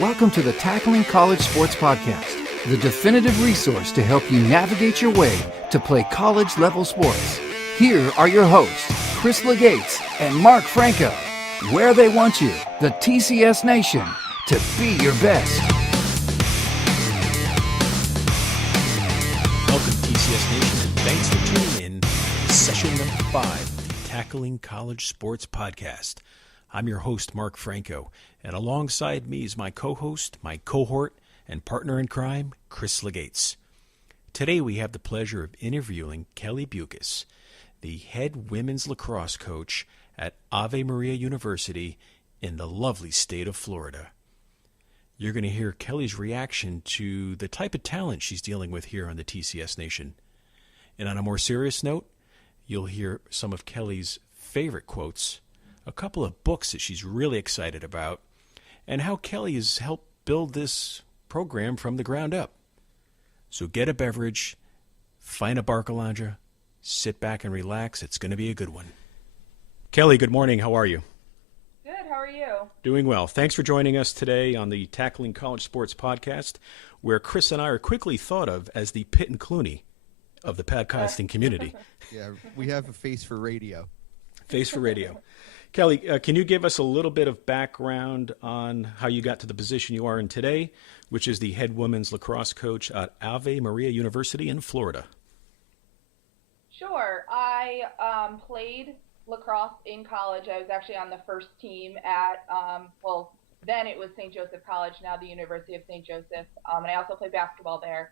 Welcome to the Tackling College Sports Podcast, the definitive resource to help you navigate your way to play college-level sports. Here are your hosts, Chris Legates and Mark Franco, where they want you, the TCS Nation, to be your best. Welcome, TCS Nation, and thanks for tuning in to session number 5 of the Tackling College Sports Podcast. I'm your host, Mark Franco, and alongside me is my co-host, my cohort, and partner in crime, Chris Legates. Today we have the pleasure of interviewing Kelly Buikus, the head women's lacrosse coach at Ave Maria University in the lovely state of Florida. You're going to hear Kelly's reaction to the type of talent she's dealing with here on the TCS Nation. And on a more serious note, you'll hear some of Kelly's favorite quotes, a couple of books that she's really excited about, and how Kelly has helped build this program from the ground up. So get a beverage, find a Barcalandra, sit back and relax. It's going to be a good one. Kelly, good morning. How are you? Good. How are you? Doing well. Thanks for joining us today on the Tackling College Sports Podcast, where Chris and I are quickly thought of as the Pitt and Clooney of the podcasting community. Yeah, we have a face for radio. Face for radio. Kelly, can you give us a little bit of background on how you got to the position you are in today, which is the head women's lacrosse coach at Ave Maria University in Florida? Sure. I played lacrosse in college. I was actually on the first team at, then it was St. Joseph College, now the University of St. Joseph. And I also played basketball there.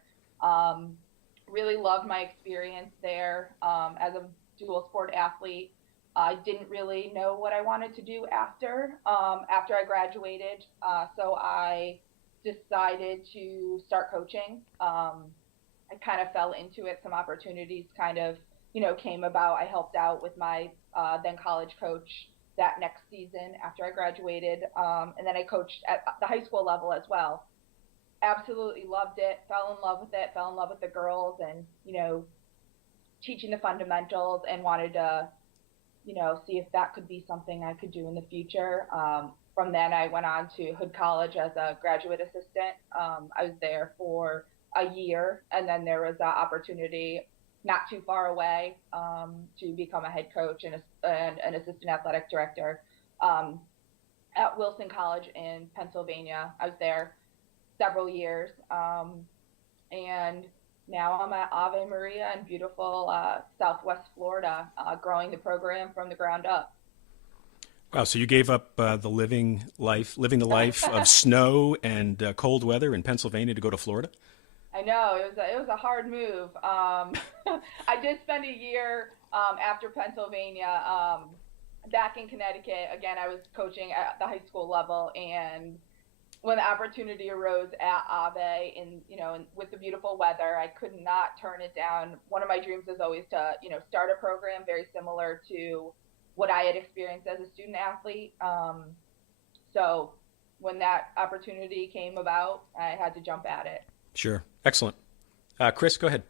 Really loved my experience there as a dual sport athlete. I didn't really know what I wanted to do after I graduated, so I decided to start coaching. I kind of fell into it. Some opportunities kind of, came about. I helped out with my then college coach that next season after I graduated, and then I coached at the high school level as well. Absolutely loved it, fell in love with it, fell in love with the girls and, teaching the fundamentals, and wanted to see if that could be something I could do in the future. From then I went on to Hood College as a graduate assistant. I was there for a year, and then there was an opportunity not too far away to become a head coach and an assistant athletic director at Wilson College in Pennsylvania. I was there several years, and now I'm at Ave Maria in beautiful Southwest Florida, growing the program from the ground up. Wow, so you gave up living the life of snow and cold weather in Pennsylvania to go to Florida? I know, it was a hard move. I did spend a year after Pennsylvania back in Connecticut. Again, I was coaching at the high school level, and when the opportunity arose at Ave with the beautiful weather, I could not turn it down. One of my dreams was always to, start a program very similar to what I had experienced as a student athlete. So when that opportunity came about, I had to jump at it. Sure. Excellent. Chris, go ahead.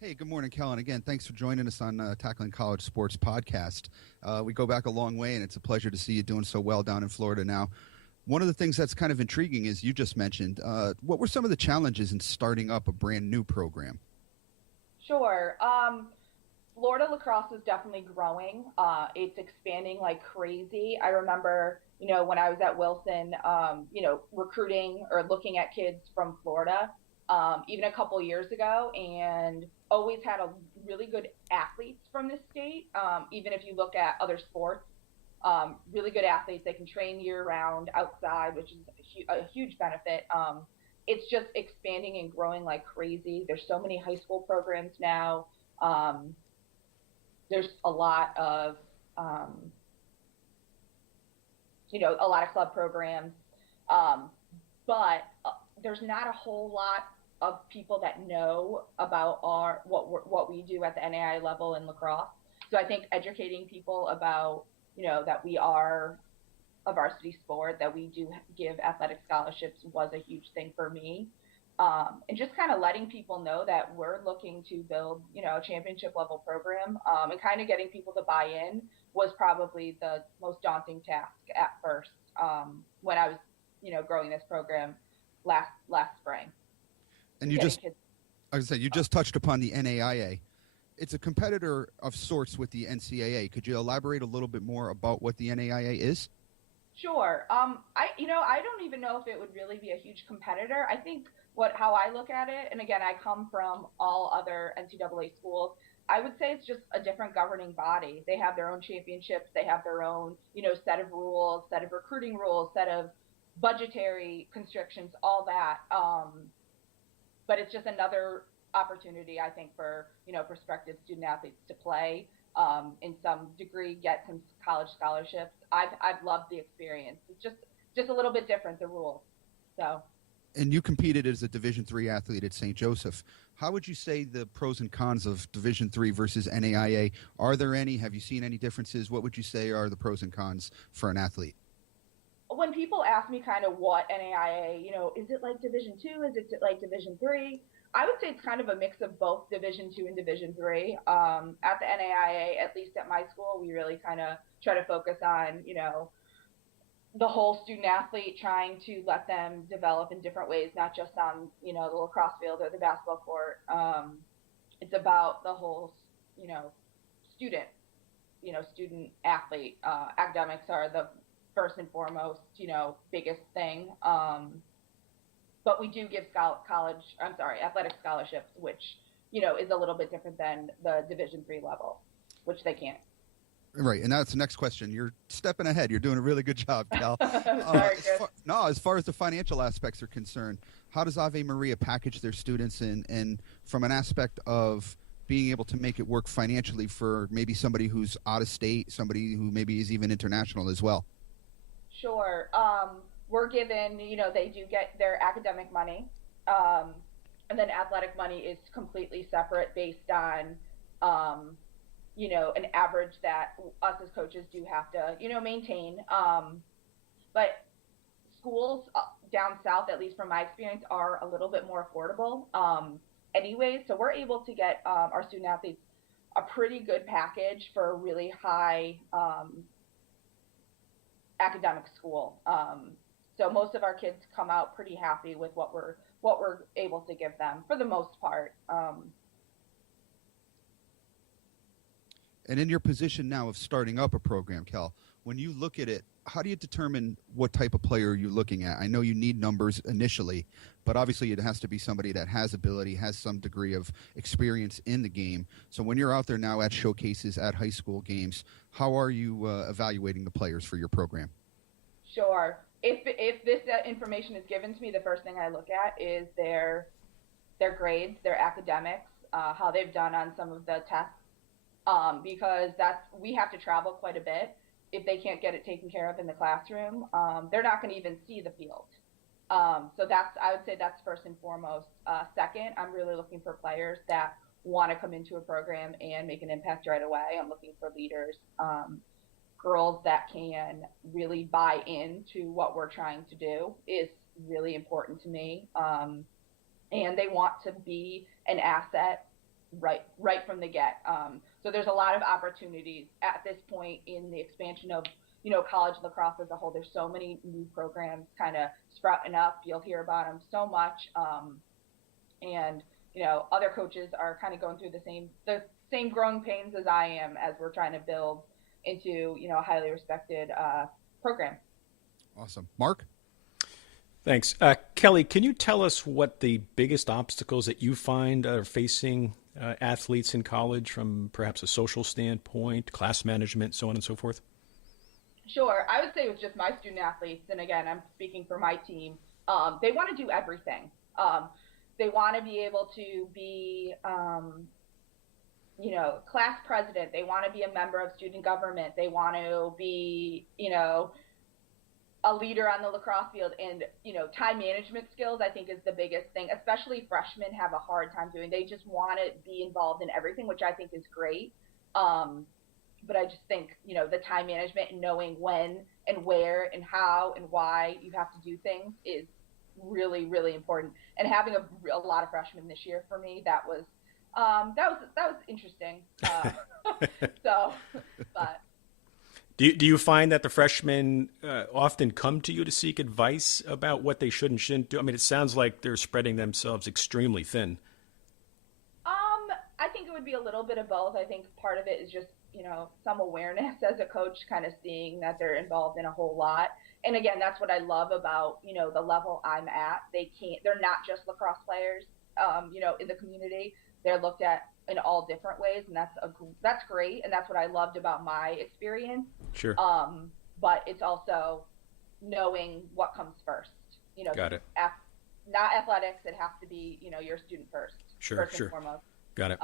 Hey, good morning, Kellen. Again, thanks for joining us on Tackling College Sports Podcast. We go back a long way, and it's a pleasure to see you doing so well down in Florida now. One of the things that's kind of intriguing is you just mentioned, what were some of the challenges in starting up a brand new program? Sure. Florida lacrosse is definitely growing. It's expanding like crazy. I remember, when I was at Wilson, recruiting or looking at kids from Florida, even a couple years ago, and always had a really good athletes from this state. Even if you look at other sports, really good athletes. They can train year-round outside, which is a huge benefit. It's just expanding and growing like crazy. There's so many high school programs now. There's a lot of, a lot of club programs, but there's not a whole lot of people that know about what we do at the NAI level in lacrosse. So I think educating people about that we are a varsity sport, that we do give athletic scholarships was a huge thing for me. And just kind of letting people know that we're looking to build, a championship level program, and kind of getting people to buy in was probably the most daunting task at first, when I was growing this program last spring. And I was say, you just touched upon the NAIA. It's a competitor of sorts with the NCAA. Could you elaborate a little bit more about what the NAIA is? Sure. I don't even know if it would really be a huge competitor. I think how I look at it, and again, I come from all other NCAA schools. I would say it's just a different governing body. They have their own championships. They have their own, set of rules, set of recruiting rules, set of budgetary constrictions, all that. But it's just another opportunity, I think, for, prospective student athletes to play, in some degree, get some college scholarships. I've loved the experience. It's just a little bit different, the rules. So. And you competed as a Division III athlete at St. Joseph. How would you say the pros and cons of Division III versus NAIA? Are there any? Have you seen any differences? What would you say are the pros and cons for an athlete? When people ask me kind of what NAIA, is it like Division II? Is it like Division III? I would say it's kind of a mix of both Division II and Division III. At the NAIA, at least at my school, we really kind of try to focus on, the whole student athlete, trying to let them develop in different ways, not just on, the lacrosse field or the basketball court. It's about the whole, student athlete. Academics are the first and foremost, biggest thing. But we do give athletic scholarships, which, is a little bit different than the Division III level, which they can't. Right, and that's the next question. You're stepping ahead. You're doing a really good job, Cal. As far as the financial aspects are concerned, how does Ave Maria package their students and from an aspect of being able to make it work financially for maybe somebody who's out of state, somebody who maybe is even international as well? Sure. We're given, they do get their academic money, and then athletic money is completely separate based on, an average that us as coaches do have to, maintain. But schools down south, at least from my experience, are a little bit more affordable anyway. So we're able to get our student athletes a pretty good package for a really high academic school. So most of our kids come out pretty happy with what we're able to give them for the most part. And in your position now of starting up a program, Cal, when you look at it, how do you determine what type of player you're looking at? I know you need numbers initially, but obviously it has to be somebody that has ability, has some degree of experience in the game. So when you're out there now at showcases, at high school games, how are you evaluating the players for your program? Sure. If this information is given to me, the first thing I look at is their grades, their academics, how they've done on some of the tests, because we have to travel quite a bit. If they can't get it taken care of in the classroom, they're not going to even see the field. So I would say that's first and foremost. Second, I'm really looking for players that want to come into a program and make an impact right away. I'm looking for leaders, girls that can really buy into what we're trying to do is really important to me. And they want to be an asset right from the get. So there's a lot of opportunities at this point in the expansion of, college lacrosse as a whole. There's so many new programs kind of sprouting up. You'll hear about them so much. And, other coaches are kind of going through the same growing pains as I am as we're trying to build into, a highly respected program. Awesome. Mark? Thanks. Kelly, can you tell us what the biggest obstacles that you find are facing athletes in college from perhaps a social standpoint, class management, so on and so forth? Sure. I would say with just my student athletes, and again, I'm speaking for my team, they want to do everything. They want to be able to be, class president. They want to be a member of student government. They want to be, a leader on the lacrosse field, and, time management skills, I think, is the biggest thing, especially freshmen have a hard time doing. They just want to be involved in everything, which I think is great. But I just think, the time management and knowing when and where and how and why you have to do things is really, really important. And having a lot of freshmen this year for me, that was interesting. But Do you find that the freshmen often come to you to seek advice about what they should and shouldn't do? I mean, it sounds like they're spreading themselves extremely thin. I think it would be a little bit of both. I think part of it is just, some awareness as a coach, kind of seeing that they're involved in a whole lot. And again, that's what I love about, the level I'm at. They're not just lacrosse players, in the community. They're looked at in all different ways, and that's great. And that's what I loved about my experience. Sure. But it's also knowing what comes first. Got it. Not athletics. It has to be, your student first. Sure. First and foremost. Got it.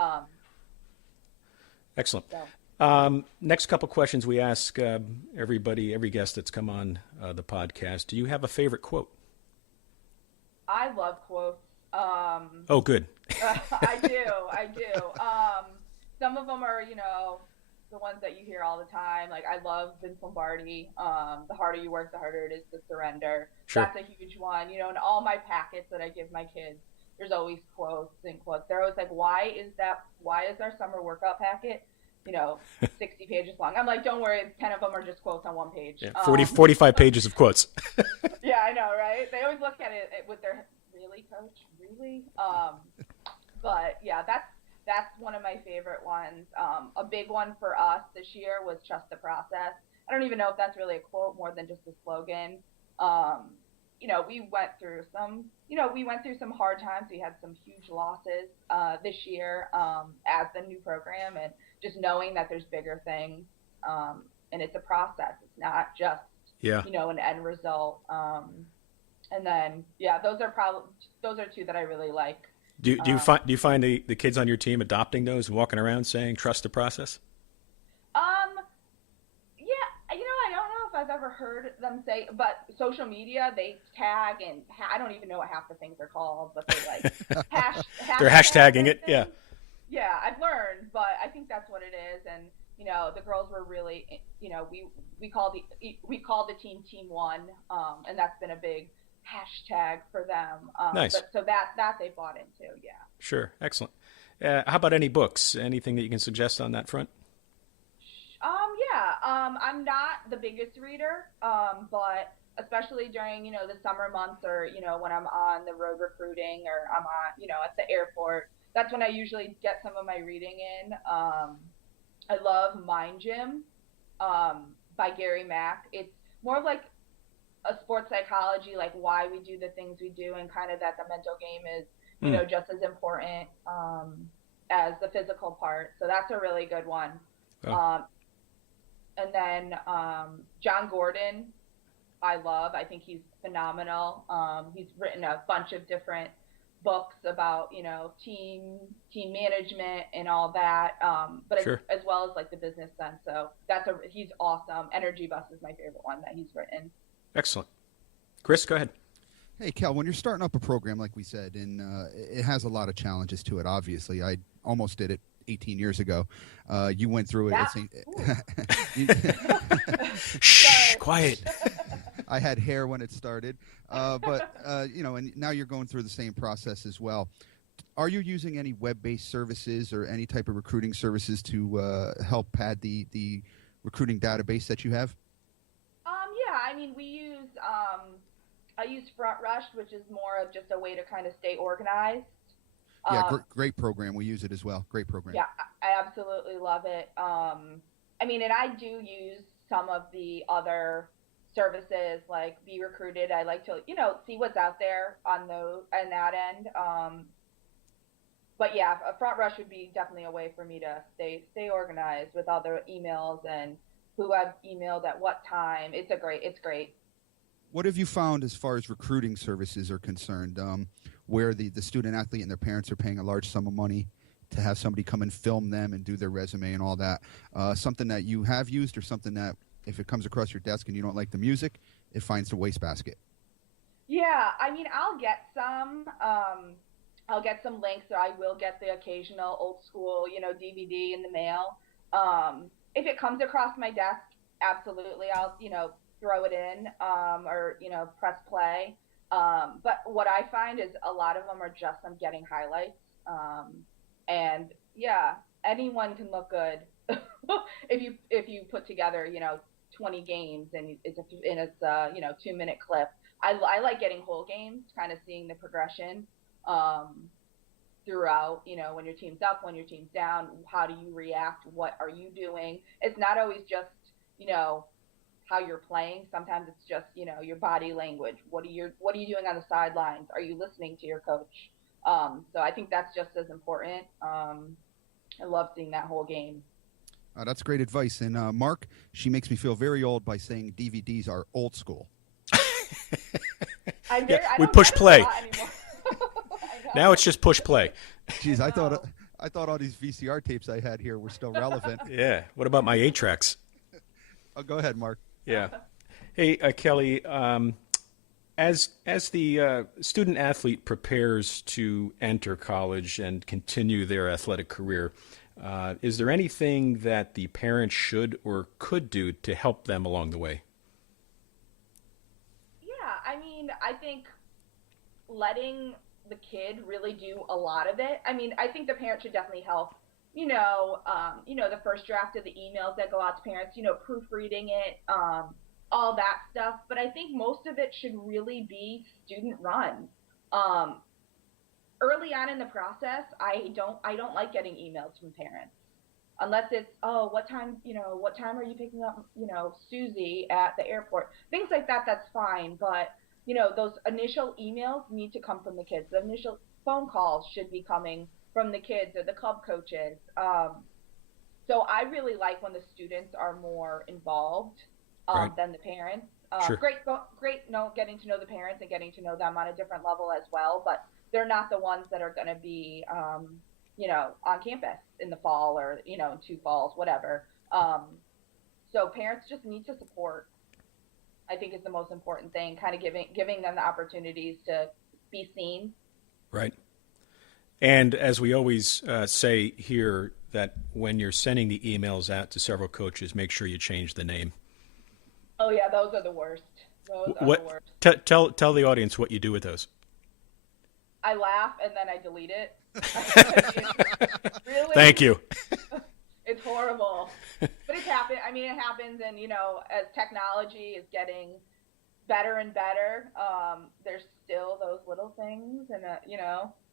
Excellent. So. Next couple questions we ask every guest that's come on the podcast. Do you have a favorite quote? I love quotes. Oh, good. I do. Some of them are, the ones that you hear all the time. Like, I love Vince Lombardi. The harder you work, the harder it is to surrender. Sure. That's a huge one. In all my packets that I give my kids, there's always quotes and quotes. They're always like, why is our summer workout packet, 60 pages long? I'm like, don't worry, 10 of them are just quotes on one page. Yeah, 45 pages of quotes. Yeah, I know, right? They always look at it with their, really, coach? Really? But yeah, that's one of my favorite ones. A big one for us this year was trust the process. I don't even know if that's really a quote more than just a slogan. We went through some hard times. We had some huge losses this year as the new program, and just knowing that there's bigger things, and it's a process. It's not just an end result. And then those are two that I really like. Do you find the kids on your team adopting those and walking around saying trust the process? I don't know if I've ever heard them say, but social media, they tag, and I don't even know what half the things are called, but they like they're hashtagging it. Yeah. Yeah, I've learned, but I think that's what it is. And, the girls were really, we call the team Team One, and that's been a big hashtag for them. Nice. So that they bought into, yeah. Sure. Excellent. How about any books? Anything that you can suggest on that front? I'm not the biggest reader, but especially during, the summer months, or, when I'm on the road recruiting, or I'm on, at the airport, that's when I usually get some of my reading in. I love Mind Gym by Gary Mack. It's more of like a sports psychology, like why we do the things we do, and kind of that the mental game is, just as important as the physical part. So that's a really good one. Oh. And then John Gordon, I love. I think he's phenomenal. He's written a bunch of different books about, team management and all that, but sure. As well as like the business sense. So he's awesome. Energy Bus is my favorite one that he's written. Excellent. Chris, go ahead. Hey, Kel, when you're starting up a program, like we said, and it has a lot of challenges to it, obviously. I almost did it 18 years ago. You went through it. Shh, quiet. I had hair when it started. But and now you're going through the same process as well. Are you using any web-based services or any type of recruiting services to help pad the recruiting database that you have? We use I use Front Rush, which is more of just a way to kind of stay organized. Yeah, great program. We use it as well. Great program. Yeah, I absolutely love it. And I do use some of the other services like Be Recruited. I like to, see what's out there on that end. But yeah, a Front Rush would be definitely a way for me to stay organized with all the emails and who I've emailed at what time. It's great. What have you found as far as recruiting services are concerned, where the student athlete and their parents are paying a large sum of money to have somebody come and film them and do their resume and all that? Something that you have used, or something that if it comes across your desk and you don't like the music, it finds the wastebasket? Yeah, I'll get some. I'll get some links, or I will get the occasional old school, DVD in the mail. If it comes across my desk, absolutely, I'll, throw it in, or, press play. But what I find is a lot of them are just I'm getting highlights. And yeah, anyone can look good if you put together, 20 games and it's 2-minute clip. I like getting whole games, kind of seeing the progression throughout, when your team's up, when your team's down, how do you react? What are you doing? It's not always just, how you're playing. Sometimes it's just, your body language. What are you doing on the sidelines? Are you listening to your coach? So I think that's just as important. I love seeing that whole game. That's great advice. And Mark, she makes me feel very old by saying DVDs are old school. We push play. Now it's just push play. Jeez, I thought all these VCR tapes I had here were still relevant. Yeah. What about my 8-tracks? Oh, go ahead, Mark. Yeah. Hey, Kelly, as the student athlete prepares to enter college and continue their athletic career, is there anything that the parents should or could do to help them along the way? Yeah, I think letting the kid really do a lot of it. I think the parent should definitely help. The first draft of the emails that go out to parents, proofreading it, all that stuff. But I think most of it should really be student run. Early on in the process, I don't like getting emails from parents unless it's, oh, what time are you picking up, Susie at the airport? Things like that, that's fine. But, those initial emails need to come from the kids. The initial phone calls should be coming from the kids or the club coaches. So I really like when the students are more involved Right. than the parents. Sure. Great, getting to know the parents and getting to know them on a different level as well. But they're not the ones that are going to be, on campus in the fall or, in 2 falls, whatever. So parents just need to support, I think, is the most important thing, kind of giving them the opportunities to be seen. Right. And as we always say here, that when you're sending the emails out to several coaches, make sure you change the name. Oh, yeah, those are the worst. Those are the worst. Tell the audience what you do with those. I laugh and then I delete it. Really? Thank you. It's horrible. But it's happened. It happens, and, as technology is getting better and better, there's still those little things, and,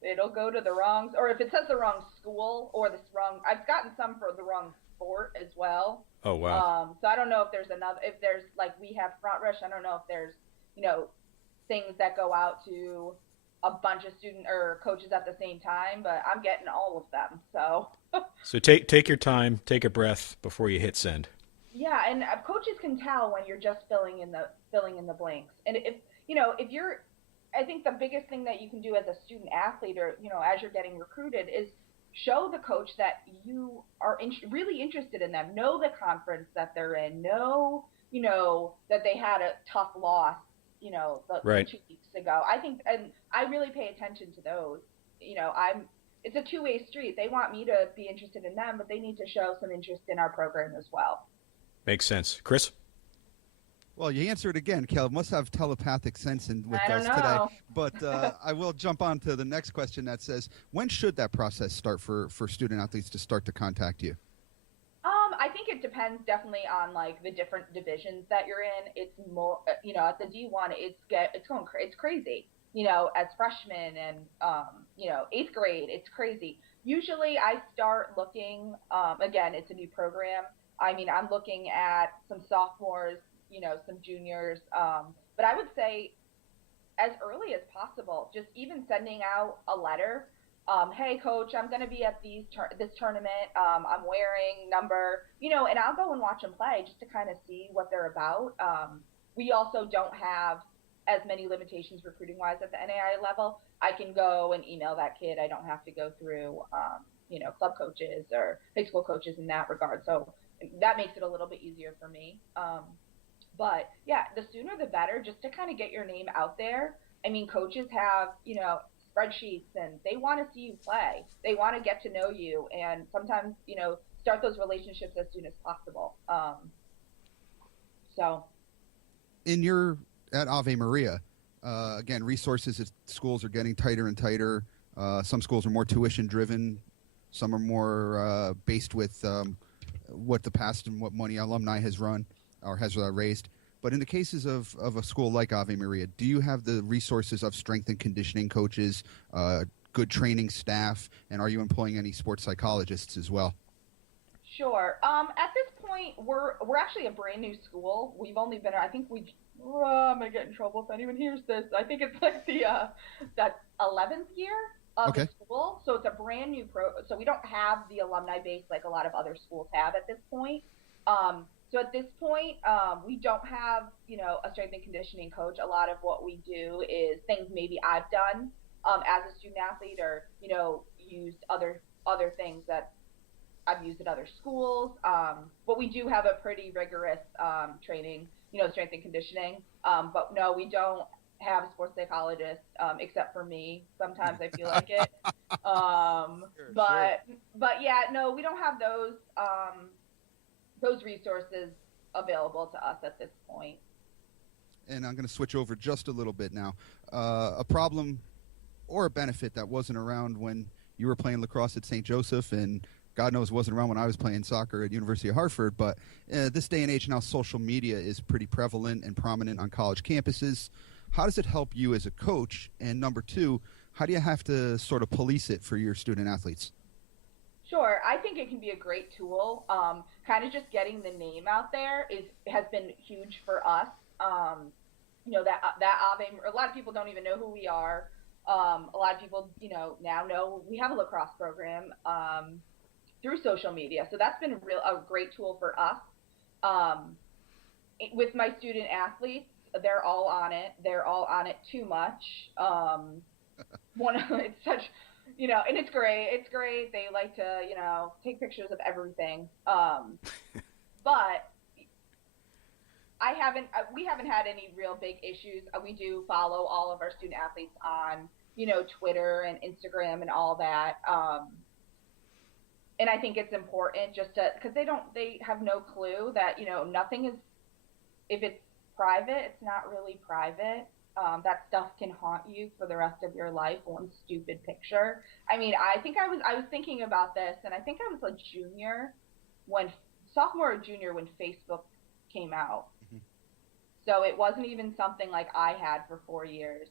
it'll go to the wrong, or if it says the wrong school or I've gotten some for the wrong sport as well. Oh, wow. So I don't know if there's like we have Front Rush, I don't know if there's, things that go out to a bunch of student or coaches at the same time, but I'm getting all of them. So take your time, take a breath before you hit send. Yeah, and coaches can tell when you're just filling in the blanks. And if you're, I think the biggest thing that you can do as a student athlete or, as you're getting recruited is show the coach that you are really interested in them. Know the conference that they're in. Know, that they had a tough loss, Right. 2 weeks ago. I think, and I really pay attention to those. It's a two-way street. They want me to be interested in them, but they need to show some interest in our program as well. Makes sense. Chris? Well, you answered again, Kel. Must have telepathic sense with I don't us today. know. But I will jump on to the next question that says, when should that process start for student athletes to start to contact you? I think it depends definitely on like the different divisions that you're in. It's more, at the D1, it's crazy. As freshmen and 8th grade, it's crazy. Usually, I start looking. Again, it's a new program. I'm looking at some sophomores, some juniors. But I would say, as early as possible, just even sending out a letter. Hey, coach, I'm going to be at this tournament. I'm wearing number, and I'll go and watch them play just to kind of see what they're about. We also don't have as many limitations recruiting-wise at the NAIA level. I can go and email that kid. I don't have to go through, club coaches or high school coaches in that regard. So that makes it a little bit easier for me. But, yeah, the sooner the better, just to kind of get your name out there. Coaches have, spreadsheets, and they want to see you play. They want to get to know you, and sometimes, start those relationships as soon as possible. At Ave Maria, again, resources at schools are getting tighter and tighter. Some schools are more tuition driven. Some are more based with what the past and what money alumni has run. or has raised. But in the cases of a school like Ave Maria, do you have the resources of strength and conditioning coaches, good training staff, and are you employing any sports psychologists as well? Sure. At this point, we're actually a brand new school. We've only been, I think I'm gonna get in trouble if anyone hears this. I think it's like that 11th year of the school, so it's a brand new so we don't have the alumni base like a lot of other schools have at this point. So at this point, we don't have, a strength and conditioning coach. A lot of what we do is things maybe I've done as a student athlete, or used other things that I've used at other schools. But we do have a pretty rigorous training, strength and conditioning. But no, we don't have a sports psychologist, except for me. Sometimes I feel like it. But yeah, no, we don't have those resources available to us at this point. And I'm going to switch over just a little bit now. A problem or a benefit that wasn't around when you were playing lacrosse at St. Joseph, and God knows wasn't around when I was playing soccer at University of Hartford, but this day and age now, social media is pretty prevalent and prominent on college campuses. How does it help you as a coach? And number two, how do you have to sort of police it for your student athletes? Sure. I think it can be a great tool. Kind of just getting the name out there has been huge for us. That Ave, a lot of people don't even know who we are. A lot of people, now know we have a lacrosse program through social media. So that's been a great tool for us. With my student athletes, they're all on it. They're all on it too much. It's such, and it's great. It's great. They like to, take pictures of everything. But we haven't had any real big issues. We do follow all of our student athletes on, Twitter and Instagram and all that. And I think it's important just because they have no clue that, nothing is, if it's private, it's not really private. That stuff can haunt you for the rest of your life. One stupid picture. I mean, I think I was thinking about this, and I think I was a sophomore or junior when Facebook came out. Mm-hmm. So it wasn't even something like I had for 4 years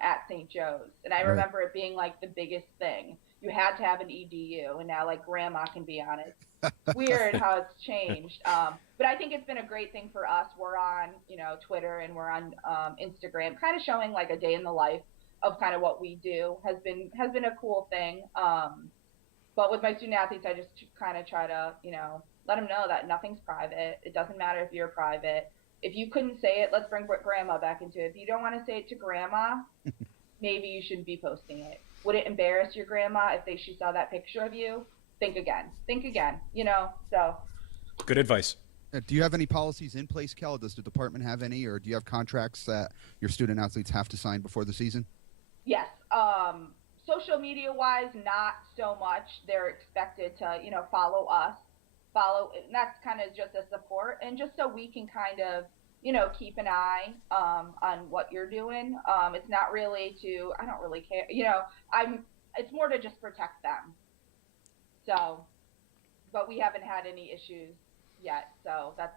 at St. Joe's. And I remember it being like the biggest thing. You had to have an EDU, and now like grandma can be on it. Weird how it's changed. But I think it's been a great thing for us. We're on, Twitter, and we're on Instagram, kind of showing like a day in the life of kind of what we do has been a cool thing. But with my student athletes, I just kind of try to, let them know that nothing's private. It doesn't matter if you're private. If you couldn't say it, let's bring grandma back into it. If you don't want to say it to grandma, maybe you shouldn't be posting it. Would it embarrass your grandma if she saw that picture of you? Think again, so. Good advice. Do you have any policies in place, Kel? Does the department have any, or do you have contracts that your student athletes have to sign before the season? Yes. Social media wise, not so much. They're expected to, follow us, and that's kind of just a support, and just so we can kind of, keep an eye on what you're doing. It's not really I don't really care. It's more to just protect them. So, but we haven't had any issues yet. So that's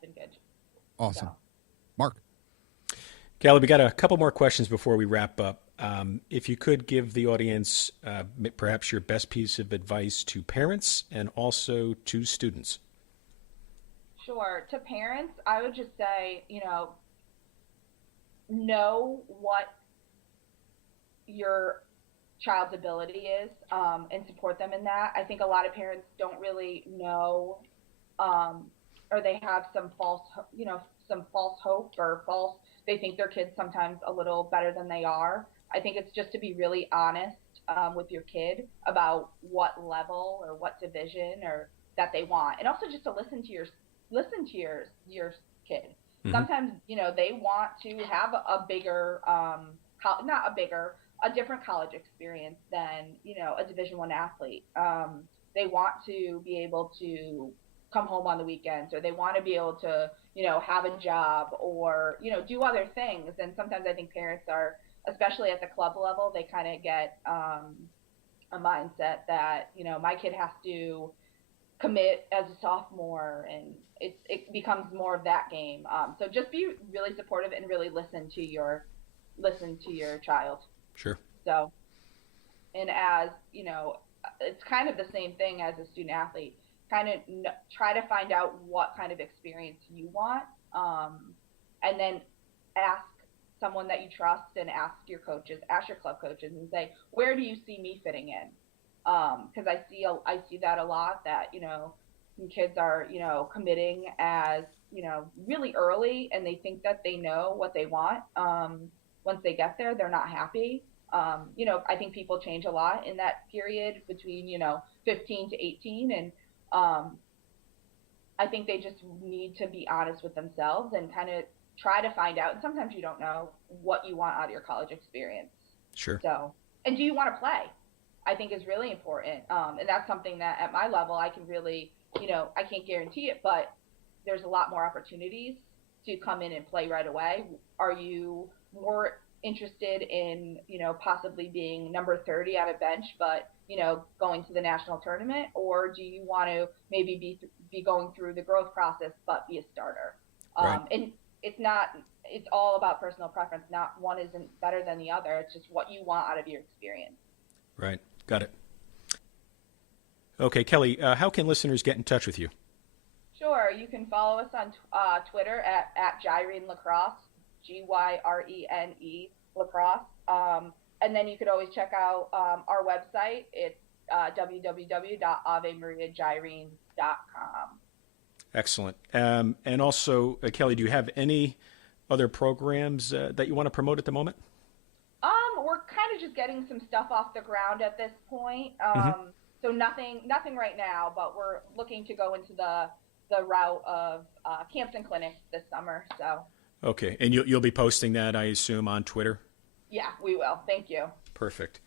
been good. Awesome. So. Mark. Callie, we got a couple more questions before we wrap up. If you could give the audience perhaps your best piece of advice to parents and also to students. Sure. To parents, I would just say, know what your child's ability is, and support them in that. I think a lot of parents don't really know, or they have some false hope, or they think their kid's sometimes a little better than they are. I think it's just to be really honest with your kid about what level or what division or that they want, and also just to listen to your kid. Mm-hmm. Sometimes they want to have a bigger, a different college experience than a Division I athlete. They want to be able to come home on the weekends, or they want to be able to have a job, or do other things. And sometimes I think parents are, especially at the club level, they kind of get a mindset that my kid has to commit as a sophomore, and it becomes more of that game. So just be really supportive and really listen to your child. Sure. So, and as you know, it's kind of the same thing as a student athlete. Kind of try to find out what kind of experience you want, and then ask someone that you trust, and ask your club coaches, and say, where do you see me fitting in? Because I see that a lot, that some kids are committing as really early, and they think that they know what they want. Once they get there, they're not happy. I think people change a lot in that period between 15 to 18, and I think they just need to be honest with themselves and kind of try to find out. And sometimes you don't know what you want out of your college experience. Sure. So, and do you want to play? I think is really important. And that's something that at my level, I can really, I can't guarantee it, but there's a lot more opportunities to come in and play right away. Are you more interested in, possibly being number 30 on a bench, but, going to the national tournament? Or do you want to maybe be going through the growth process, but be a starter? Right. And it's all about personal preference. Not one isn't better than the other. It's just what you want out of your experience. Right. Got it. Okay, Kelly, how can listeners get in touch with you? Sure. You can follow us on Twitter at Gyrene Lacrosse, Gyrene Lacrosse. And then you could always check out our website. It's www.avemariagyrene.com. Excellent. And also, Kelly, do you have any other programs that you want to promote at the moment? We're kind of just getting some stuff off the ground at this point. So nothing right now, but we're looking to go into the route of camps and clinics this summer. So. Okay, and you'll be posting that, I assume, on Twitter? Yeah, we will. Thank you. Perfect.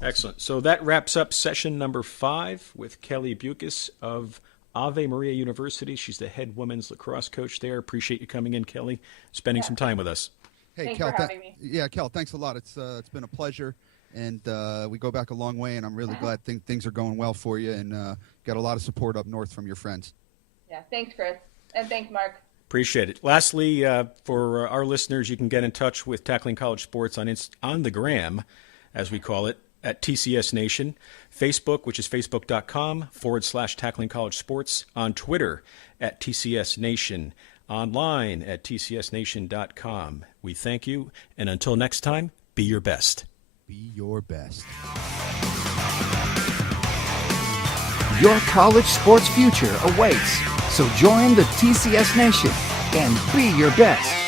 Excellent. So that wraps up session number 5 with Kelly Buikus of Ave Maria University. She's the head women's lacrosse coach there. Appreciate you coming in, Kelly, spending some time with us. Hey, Thanks Kel, for having me. Yeah, Kel, thanks a lot. It's been a pleasure, and we go back a long way, and I'm really glad things are going well for you, and got a lot of support up north from your friends. Yeah, thanks, Chris, and thanks, Mark. Appreciate it. Lastly, for our listeners, you can get in touch with Tackling College Sports on the gram, as we call it, at TCS Nation, Facebook, which is facebook.com/Tackling College Sports, on Twitter at TCS Nation, online at tcsnation.com. We thank you, and until next time, be your best. Be your best. Your college sports future awaits. So join the TCS Nation and be your best.